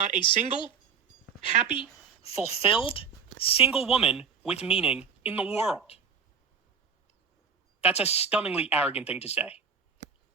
Not a single happy, fulfilled, single woman with meaning in the world. That's a stunningly arrogant thing to say.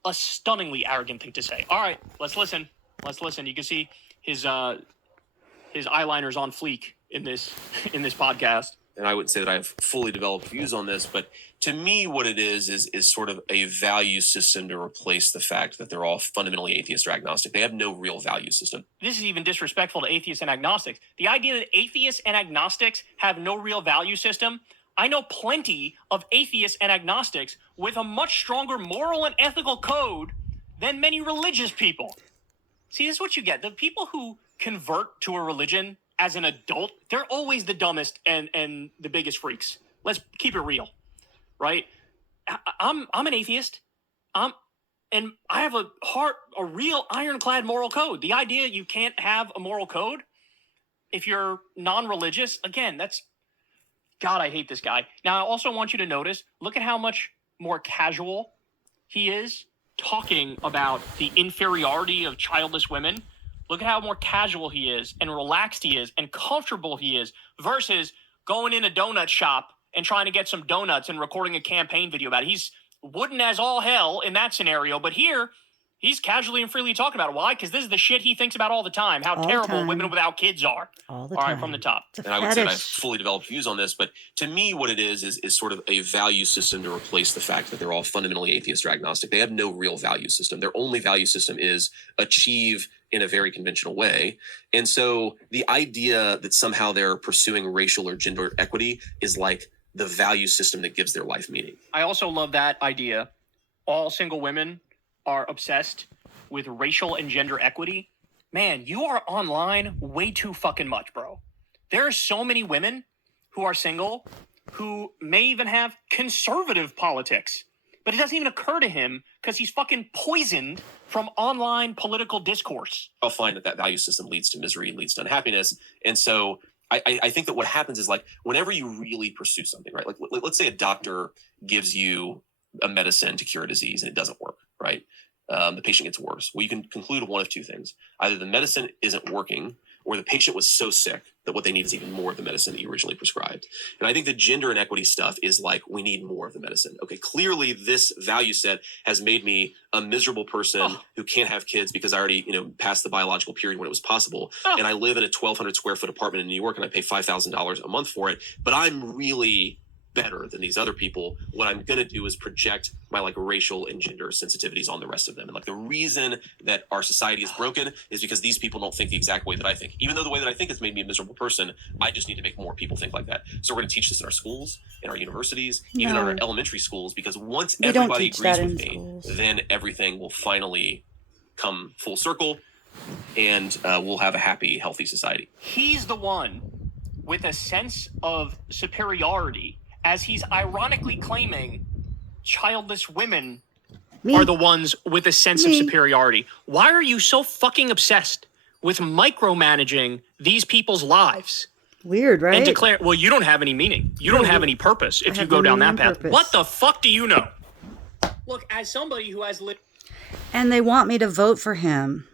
A stunningly arrogant thing to say. All right, let's listen. Let's listen. You can see his eyeliner's on fleek in this podcast. And I wouldn't say that I have fully developed views on this, but to me, what it is sort of a value system to replace the fact that they're all fundamentally atheist or agnostic. They have no real value system. This is even disrespectful to atheists and agnostics. The idea that atheists and agnostics have no real value system. I know plenty of atheists and agnostics with a much stronger moral and ethical code than many religious people. See, this is what you get. The people who convert to a religion as an adult, they're always the dumbest and the biggest freaks. Let's keep it real, right? I'm an atheist. And I have a real ironclad moral code. The idea you can't have a moral code if you're non-religious, again, that's, God, I hate this guy. Now, I also want you to notice, look at how much more casual he is talking about the inferiority of childless women. Look at how more casual he is and relaxed he is and comfortable he is versus going in a donut shop and trying to get some donuts and recording a campaign video about it. He's wooden as all hell in that scenario, but here he's casually and freely talking about it. Why? Because this is the shit he thinks about all the time, how terrible women without kids are. All the time. time. All right, from the top. And I would say that I have fully developed views on this, but to me, what it is sort of a value system to replace the fact that they're all fundamentally atheist or agnostic. They have no real value system. Their only value system is achieve in a very conventional way. And so the idea that somehow they're pursuing racial or gender equity is like the value system that gives their life meaning. I also love that idea. All single women are obsessed with racial and gender equity. Man, you are online way too fucking much, bro. There are so many women who are single who may even have conservative politics, but it doesn't even occur to him because he's fucking poisoned from online political discourse. I'll find that value system leads to misery and leads to unhappiness. And so I think that what happens is, like, whenever you really pursue something, right? Like, let's say a doctor gives you a medicine to cure a disease and it doesn't work, right? The patient gets worse. Well, you can conclude one of two things. Either the medicine isn't working, or the patient was so sick that what they need is even more of the medicine that you originally prescribed. And I think the gender inequity stuff is like, we need more of the medicine. Okay, clearly this value set has made me a miserable person who can't have kids because I already, passed the biological period when it was possible. And I live in a 1,200 square foot apartment in New York and I pay $5,000 a month for it. But I'm really better than these other people. What I'm going to do is project my racial and gender sensitivities on the rest of them. And the reason that our society is broken is because these people don't think the exact way that I think. Even though the way that I think has made me a miserable person, I just need to make more people think like that. So we're going to teach this in our schools, in our universities, even in our elementary schools, because once everybody agrees with me, then everything will finally come full circle and we'll have a happy, healthy society. He's the one with a sense of superiority, as he's ironically claiming childless women are the ones with a sense of superiority. Why are you so fucking obsessed with micromanaging these people's lives? Weird, right? And declare, well, you don't have any meaning. You don't have any purpose if you go down that path. What the fuck do you know? Look, as somebody who has and they want me to vote for him.